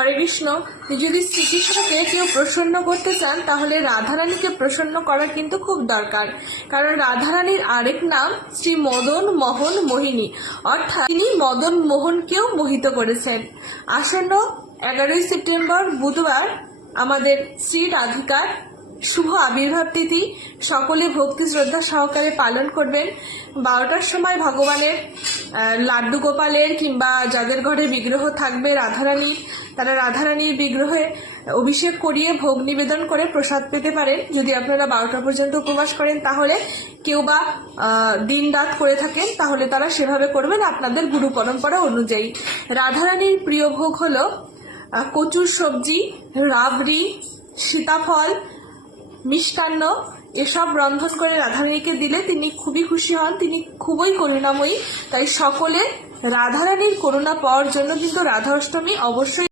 হরে কৃষ্ণ। যদি শ্রীকৃষ্ণকে কেউ প্রসন্ন করতে চান তাহলে রাধারানীকে প্রসন্ন করা কিন্তু খুব দরকার, কারণ রাধারানীর আরেক নাম শ্রী মদন মোহন মোহিনী, অর্থাৎ তিনি মদন মোহনকেও মোহিত করেছেন। আসন্ন 11ই সেপ্টেম্বর বুধবার আমাদের শ্রী রাধিকার শুভ আবির্ভাব তিথি সকলে ভক্তি শ্রদ্ধা সহকারে পালন করবেন। 12টার সময় ভগবানের লাড্ডু গোপালের কিংবা যাদের ঘরে বিগ্রহ থাকবে রাধারানীর, তারা রাধারানীর বিগ্রহে অভিষেক করিয়ে ভোগ নিবেদন করে প্রসাদ পেতে পারেন। যদি আপনারা 12টা পর্যন্ত উপবাস করেন, তাহলে কেউ বা দিন রাত করে থাকেন, তাহলে তারা সেভাবে করবেন আপনাদের গুরু পরম্পরা অনুযায়ী। রাধারানীর প্রিয় ভোগ হলো কচুর সবজি, রাবড়ি, সীতাফল, মিষ্টান্ন। এসব রন্ধন করে রাধারানীকে দিলে তিনি খুবই খুশি হন, তিনি খুবই করুণাময়ী। তাই সকলে রাধারানীর করুণা পাওয়ার জন্য কিন্তু রাধা অষ্টমী অবশ্যই